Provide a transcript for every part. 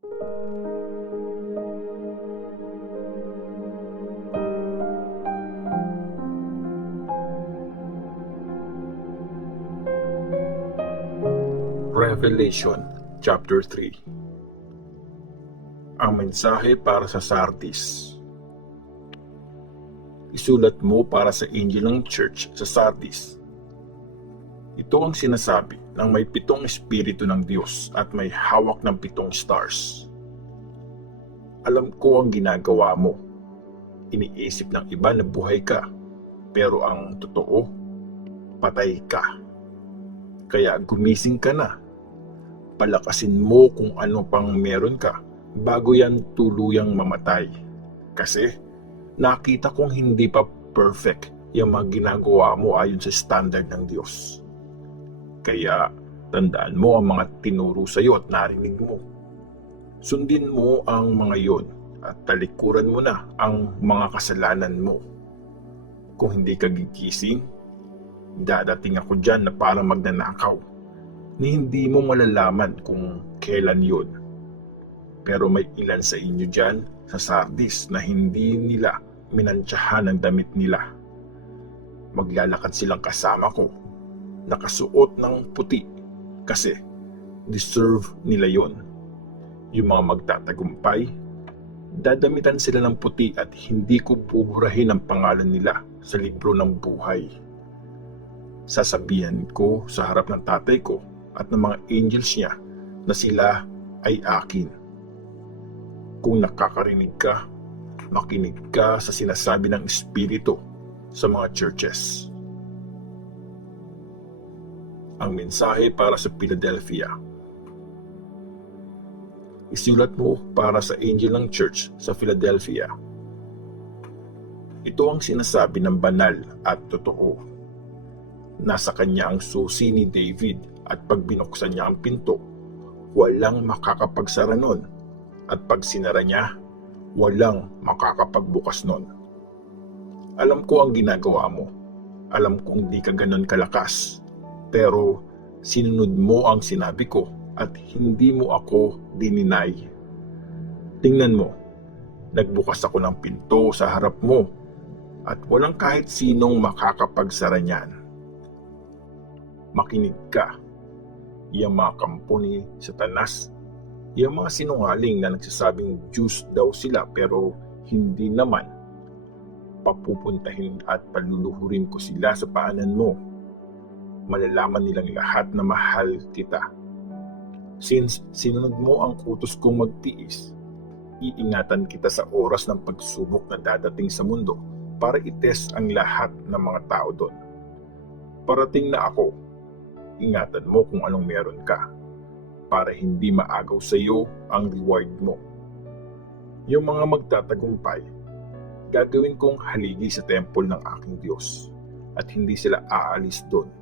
Revelation chapter 3. Ang mensahe para sa Sardis. Isulat mo para sa angel ng church sa Sardis. Ito ang sinasabi ng may 7 espiritu ng Diyos at may hawak ng 7 stars. Alam ko ang ginagawa mo. Iniisip ng iba na buhay ka, pero ang totoo, patay ka. Kaya gumising ka na. Palakasin mo kung ano pang meron ka bago yan tuluyang mamatay. Kasi nakita kong hindi pa perfect yung mga ginagawa mo ayon sa standard ng Diyos. Kaya tandaan mo ang mga tinuro sa iyo at narinig mo. Sundin mo ang mga yon at talikuran mo na ang mga kasalanan mo. Kung hindi ka gigising, dadating ako dyan na parang magnanakaw, ni hindi mo malalaman kung kailan yun. Pero may ilan sa inyo dyan sa Sardis na hindi nila minantsahan ang damit nila. Maglalakad silang kasama ko, nakasuot ng puti, kasi deserve nila yon. Yung mga magtatagumpay, dadamitan sila ng puti at hindi ko buburahin ang pangalan nila sa libro ng buhay. Sasabihan ko sa harap ng tatay ko at ng mga angels niya na sila ay akin. Kung nakakarinig ka, makinig ka sa sinasabi ng Espiritu sa mga churches. Ang mensahe para sa Philadelphia. Isulat mo para sa angel ng church sa Philadelphia. Ito ang sinasabi ng banal at totoo. Nasa kanya ang susi ni David at pag binuksan niya ang pinto, walang makakapagsara nun. At pag sinara niya, walang makakapagbukas nun. Alam ko ang ginagawa mo. Alam kong di ka ganon kalakas. Pero sinunod mo ang sinabi ko at hindi mo ako dininay. Tingnan mo, nagbukas ako ng pinto sa harap mo at walang kahit sinong makakapagsara niyan. Makinig ka. Yung mga kampo ni Satanas, yung mga sinungaling na nagsasabing Diyos daw sila pero hindi naman, papupuntahin at paluluhurin ko sila sa paanan mo. Malalaman nilang lahat na mahal kita. Since sinunod mo ang utos kong magtiis, iingatan kita sa oras ng pagsubok na dadating sa mundo para itest ang lahat ng mga tao doon. Parating na ako. Ingatan mo kung anong meron ka para hindi maagaw sa iyo ang reward mo. Yung mga magtatagumpay, gagawin kong haligi sa temple ng aking Diyos at hindi sila aalis doon.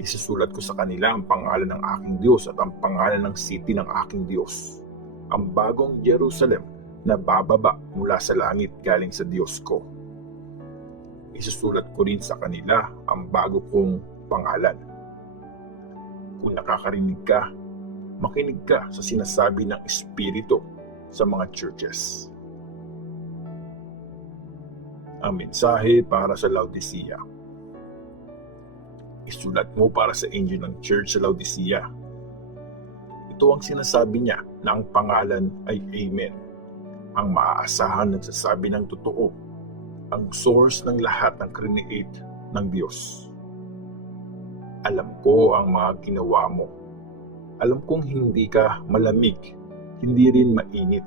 Isusulat ko sa kanila ang pangalan ng aking Diyos at ang pangalan ng city ng aking Diyos, ang bagong Jerusalem na bababa mula sa langit galing sa Diyos ko. Isusulat ko rin sa kanila ang bago kong pangalan. Kung nakakarinig ka, makinig ka sa sinasabi ng Espiritu sa mga churches. Ang mensahe para sa Laodicea. Isulat mo para sa angel ng church sa Laodicea. Ito ang sinasabi niya na ang pangalan ay Amen. Ang maaasahan nagsasabi ng totoo. Ang source ng lahat ng create ng Diyos. Alam ko ang mga ginawa mo. Alam kong hindi ka malamig, hindi rin mainit.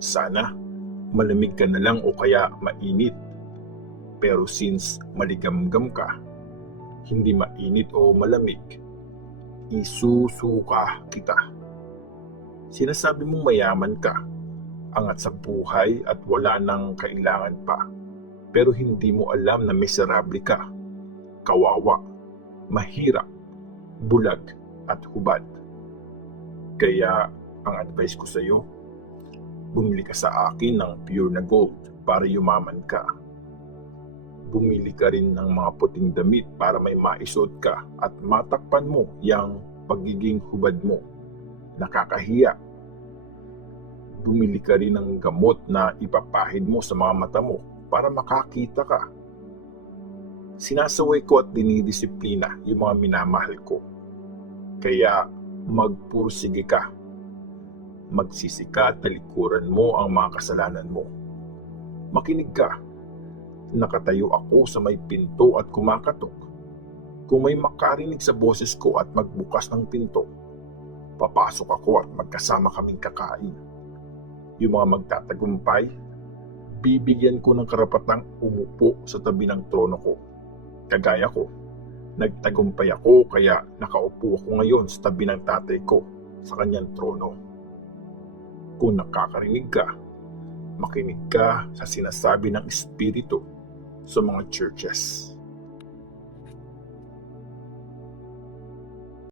Sana malamig ka na lang o kaya mainit. Pero since maligamgam ka, hindi mainit o malamig, isusuka kita. Sinasabi mong mayaman ka, angat sa buhay at wala nang kailangan pa. Pero hindi mo alam na miserable ka, kawawa, mahirap, bulag at hubad. Kaya ang advice ko sa iyo, bumili ka sa akin ng pure na gold para yumaman ka. Bumili ka rin ng mga puting damit para may maisuot ka at matakpan mo yang pagiging hubad mo. Nakakahiya Bumili ka rin ng gamot na ipapahid mo sa mga mata mo para makakita ka. Sinasaway ko at dinidisiplina yung mga minamahal ko. Kaya magpursige ka. Magsisi ka at talikuran mo ang mga kasalanan mo. Makinig ka. Nakatayo ako sa may pinto at kumakatok. Kung may makarinig sa boses ko at magbukas ng pinto, papasok ako at magkasama kaming kakain. Yung mga magtatagumpay, bibigyan ko ng karapatang umupo sa tabi ng trono ko. Kagaya ko, nagtagumpay ako kaya nakaupo ako ngayon sa tabi ng tatay ko sa kanyang trono. Kung nakakarinig ka, makinig ka sa sinasabi ng Espiritu sa mga churches.